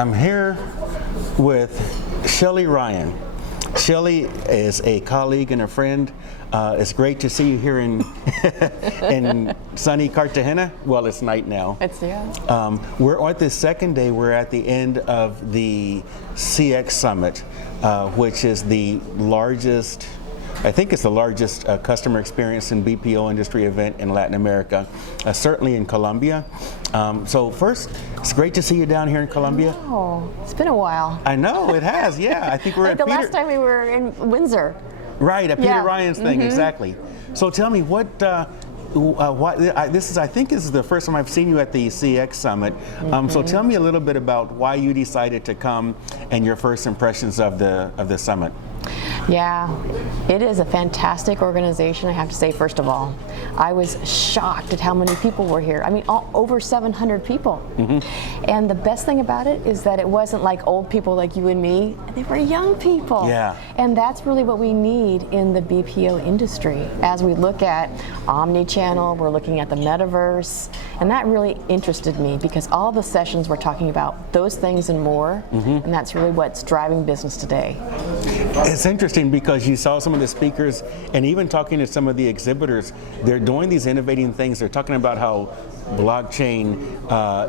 I'm here with Shelli Ryan. Shelli is a colleague and a friend. It's great to see you here in in sunny Cartagena. Well, it's night now. It's, yeah. We're at the second day. We're at the end of the CX Summit, which is the largest, I think it's the largest customer experience and BPO industry event in Latin America, certainly in Colombia. So first, it's great to see you down here in Colombia. Oh, it's been a while. I know, it has, yeah. I think we're I at think the Peter. last time we were in Windsor. Right, at Peter Yeah. Ryan's thing, exactly. So tell me, I think this is the first time I've seen you at the CX Summit. So tell me a little bit about why you decided to come and your first impressions of the summit. Yeah, it is a fantastic organization, I have to say, first of all. I was shocked at how many people were here. I mean, over 700 people. And the best thing about it is that it wasn't like old people like you and me. They were young people. Yeah. And that's really what we need in the BPO industry. As we look at omni-channel, we're looking at the metaverse, and that really interested me because all the sessions were talking about those things and more, and that's really what's driving business today. It's interesting because you saw some of the speakers and even talking to some of the exhibitors, they're doing these innovating things. They're talking about how blockchain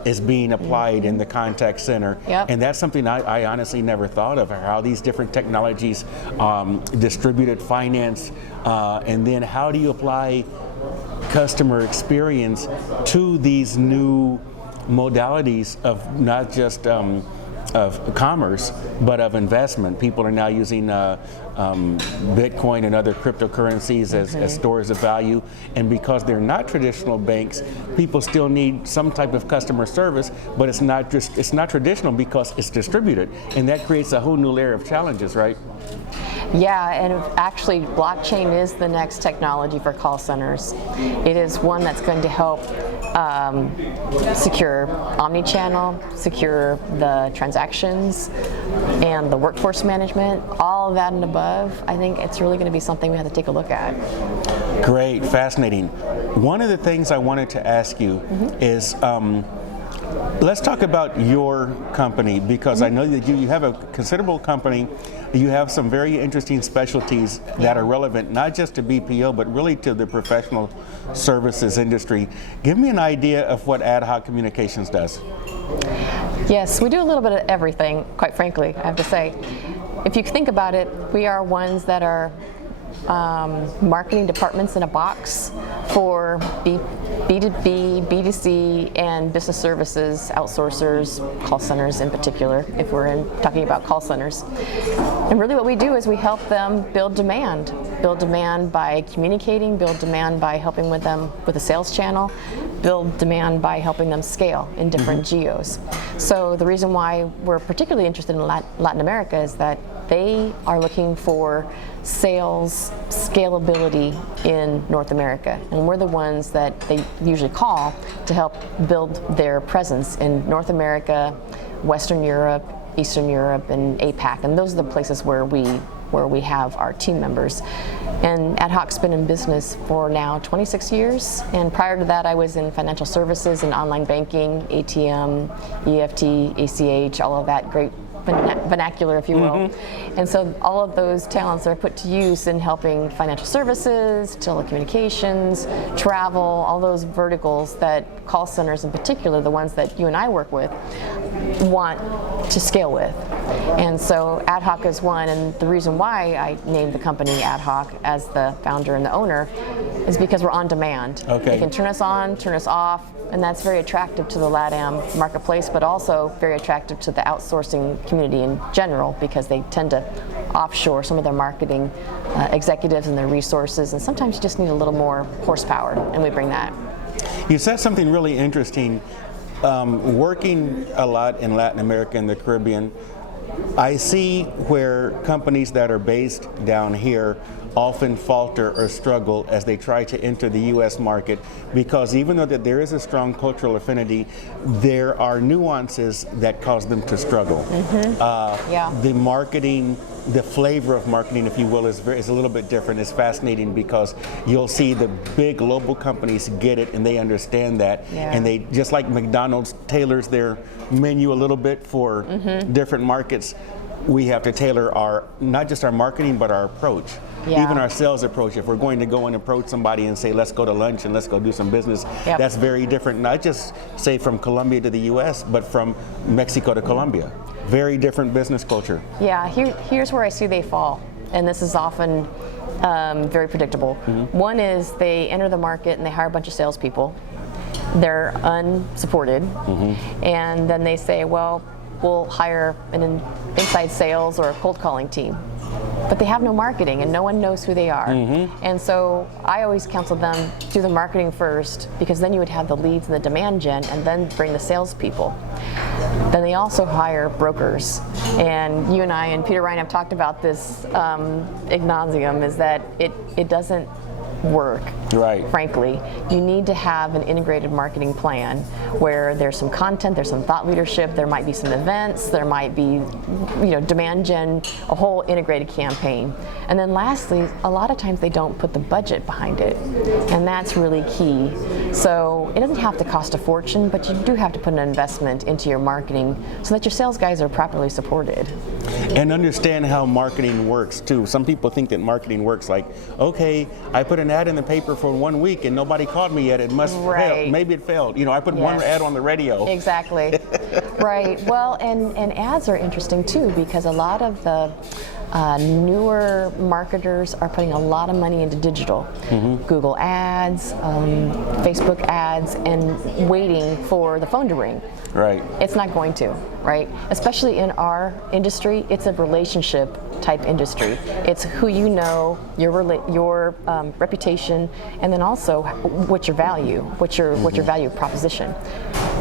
is being applied in the contact center. Yep. And that's something I honestly never thought of, how these different technologies, distributed finance, and then how do you apply customer experience to these new modalities of not just of commerce, but of investment. People are now using Bitcoin and other cryptocurrencies as stores of value, and because they're not traditional banks, people still need some type of customer service, but it's not traditional because it's distributed, and that creates a whole new layer of challenges, right? Yeah, and actually blockchain is the next technology for call centers. It is one that's going to help secure omni-channel, secure the transactions, and the workforce management, all of that and above. I think it's really going to be something we have to take a look at. Great, fascinating. One of the things I wanted to ask you is, let's talk about your company, because I know that you have a considerable company. You have some very interesting specialties that are relevant not just to BPO, but really to the professional services industry. Give me an idea of what Ad Hoc Communications does. Yes, we do a little bit of everything, quite frankly, I have to say. If you think about it, we are ones that are marketing departments in a box for B2B, B2C, and business services, outsourcers, call centers in particular, if we're talking about call centers. And really what we do is we help them build demand by communicating, build demand by helping with them with a sales channel, build demand by helping them scale in different geos. So the reason why we're particularly interested in Latin America is that they are looking for sales scalability in North America, and we're the ones that they usually call to help build their presence in North America, Western Europe, Eastern Europe, and APAC, and those are the places where we have our team members. And Ad Hoc's been in business for now 26 years, and prior to that I was in financial services and online banking, ATM, EFT, ACH, all of that great vernacular, if you will. And so all of those talents are put to use in helping financial services, telecommunications, travel, all those verticals that call centers in particular, the ones that you and I work with, want to scale with. And so Ad Hoc is one, and the reason why I named the company Ad Hoc as the founder and the owner is because we're on demand. Okay. They can turn us on, turn us off, and that's very attractive to the LATAM marketplace, but also very attractive to the outsourcing community in general, because they tend to offshore some of their marketing executives and their resources, and sometimes you just need a little more horsepower, and we bring that. You said something really interesting. Working a lot in Latin America and the Caribbean, I see where companies that are based down here often falter or struggle as they try to enter the U.S. market, because even though that there is a strong cultural affinity, there are nuances that cause them to struggle. Yeah. The marketing the flavor of marketing, if you will, is a little bit different. It's fascinating because you'll see the big global companies get it and they understand that, and they, just like McDonald's tailors their menu a little bit for different markets, we have to tailor our, not just our marketing, but our approach. Even our sales approach. If we're going to go and approach somebody and say, let's go to lunch and let's go do some business, that's very different, not just say from Colombia to the US, but from Mexico to Colombia. Very different business culture. Yeah, here's where I see they fall, and this is often very predictable. One is they enter the market and they hire a bunch of salespeople. They're unsupported, and then they say, well, we'll hire an inside sales or a cold calling team. But they have no marketing and no one knows who they are. And so I always counsel them, do the marketing first, because then you would have the leads and the demand gen and then bring the salespeople. Then they also hire brokers. And you and I and Peter Ryan have talked about this ad nauseum, is that it doesn't work. Frankly, you need to have an integrated marketing plan where there's some content, there's some thought leadership, there might be some events, there might be, demand gen, a whole integrated campaign. And then lastly, a lot of times they don't put the budget behind it, and that's really key. So it doesn't have to cost a fortune, but you do have to put an investment into your marketing so that your sales guys are properly supported. And understand how marketing works too. Some people think that marketing works like, okay, I put an ad in the paper for 1 week and nobody called me yet, it must fail. Maybe it failed. I put one ad on the radio. Exactly. Right. Well, and ads are interesting too, because a lot of the newer marketers are putting a lot of money into digital. Google ads, Facebook ads, and waiting for the phone to ring. It's not going to, right? Especially in our industry, it's a relationship type industry. It's who you know, your reputation, and then also what's your value, what's your value proposition.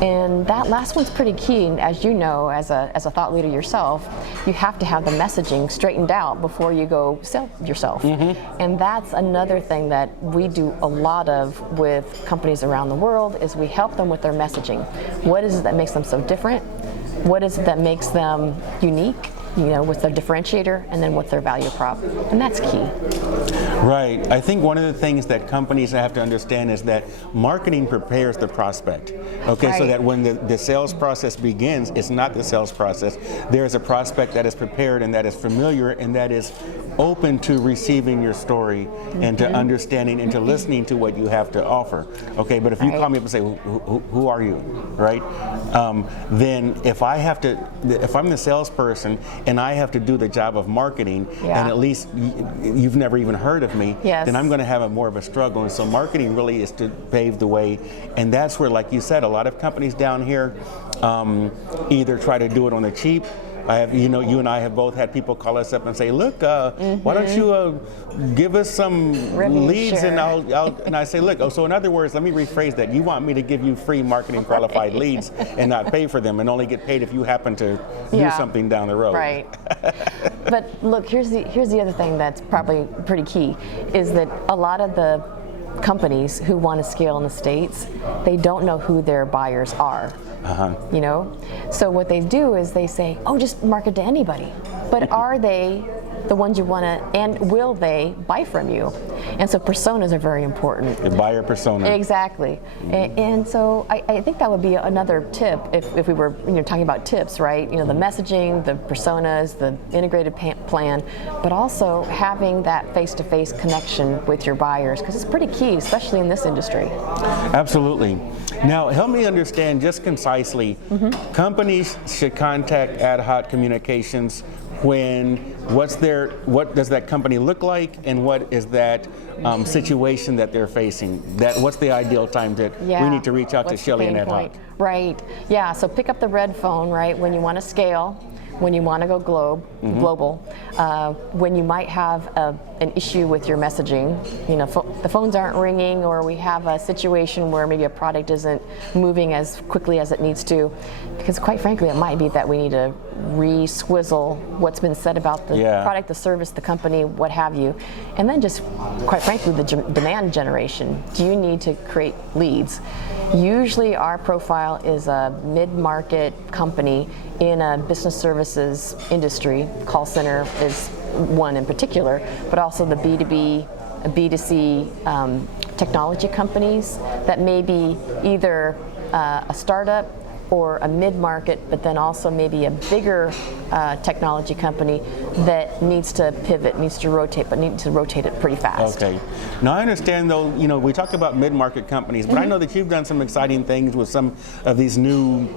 And that last one's pretty key. And as you know, as a thought leader yourself, you have to have the messaging straightened out before you go sell yourself. And that's another thing that we do a lot of with companies around the world, is we help them with their messaging. What is it that makes them so different? What is it that makes them unique? What's their differentiator, and then what's their value prop, and that's key. I think one of the things that companies have to understand is that marketing prepares the prospect. Okay, so that when the sales process begins, it's not the sales process. There is a prospect that is prepared and that is familiar and that is open to receiving your story and to understanding and to listening to what you have to offer. Okay, but if you call me up and say, who are you, right? Then if I'm the salesperson and I have to do the job of marketing, and at least you've never even heard of me, then I'm going to have more of a struggle. And so marketing really is to pave the way. And that's where, like you said, a lot of companies down here either try to do it on the cheap. You and I have both had people call us up and say, look, why don't you give us some leads, and and I say, look, so in other words, let me rephrase that. You want me to give you free marketing qualified leads and not pay for them, and only get paid if you happen to do something down the road. But look, here's the other thing that's probably pretty key, is that a lot of the companies who want to scale in the States, they don't know who their buyers are. So what they do is they say, oh, just market to anybody. But are they the ones you want to, and will they buy from you? And so personas are very important. The buyer persona. Exactly. And so I think that would be another tip if we were talking about tips, right? The messaging, the personas, the integrated plan, but also having that face-to-face connection with your buyers, because it's pretty key, especially in this industry. Absolutely. Now, help me understand just concisely, companies should contact Ad Hoc Communications what does that company look like, and what is that situation that they're facing? What's the ideal time that we need to reach out to Shelli and Ad Hoc? So pick up the red phone, right, when you want to scale, when you want to go global, when you might have an issue with your messaging, the phones aren't ringing, or we have a situation where maybe a product isn't moving as quickly as it needs to, because quite frankly, it might be that we need to re-swizzle what's been said about the product, the service, the company, what have you. And then just, quite frankly, the demand generation. Do you need to create leads? Usually our profile is a mid-market company in a business services industry. Call center is one in particular, but also the B2B, B2C technology companies that may be either a startup or a mid-market, but then also maybe a bigger technology company that needs to pivot, needs to rotate, but needs to rotate it pretty fast. Okay. Now I understand though, we talk about mid-market companies, but I know that you've done some exciting things with some of these new,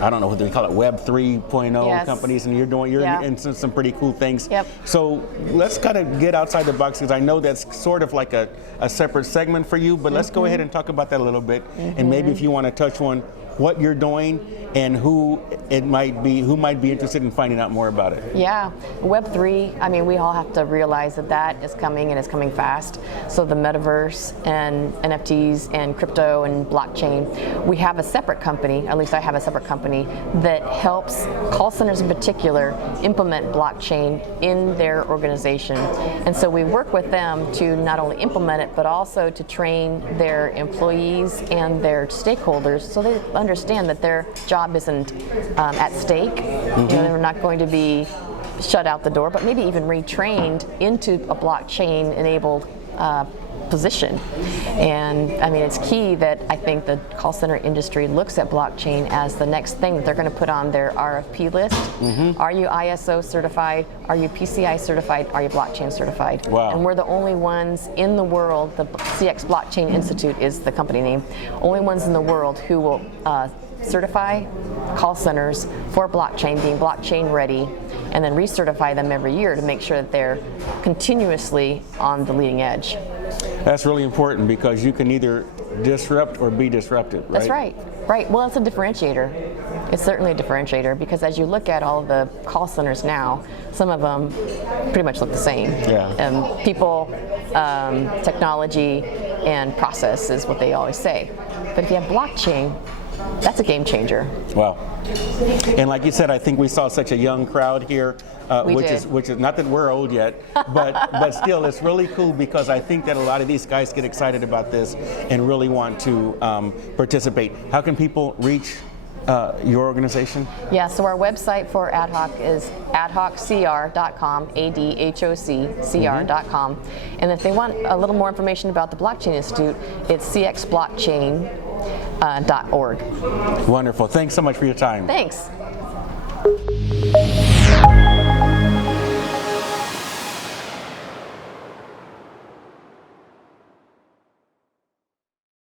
I don't know what they call it, Web 3.0 companies, and you're in some pretty cool things. Yep. So let's kind of get outside the box, because I know that's sort of like a separate segment for you, but let's go ahead and talk about that a little bit, and maybe if you want to touch on what you're doing and who might be interested in finding out more about it. Yeah, Web3, I mean, we all have to realize that is coming, and it's coming fast. So the metaverse and NFTs and crypto and blockchain, we have a separate company, at least I have a separate company, that helps call centers in particular implement blockchain in their organization. And so we work with them to not only implement it, but also to train their employees and their stakeholders so they understand that their job isn't at stake. They're not going to be shut out the door, but maybe even retrained into a blockchain-enabled position. And I mean, it's key that I think the call center industry looks at blockchain as the next thing that they're going to put on their RFP list. Are you ISO certified? Are you PCI certified? Are you blockchain certified? Wow. And we're the only ones in the world, the CX Blockchain Institute is the company name, only ones in the world who will certify call centers for blockchain, being blockchain ready, and then recertify them every year to make sure that they're continuously on the leading edge. That's really important, because you can either disrupt or be disrupted, right? That's right. Right. Well, it's a differentiator. It's certainly a differentiator, because as you look at all the call centers now, some of them pretty much look the same. Yeah. People, technology, and process is what they always say. But if you have blockchain, that's a game changer. Wow. And like you said, I think we saw such a young crowd here, which is not that we're old yet, but still, it's really cool, because I think that a lot of these guys get excited about this and really want to participate. How can people reach your organization? Yeah, so our website for Ad Hoc is adhoccr.com, ADHOCCR.com. And if they want a little more information about the Blockchain Institute, it's cxblockchain.org. Wonderful. Thanks so much for your time. Thanks.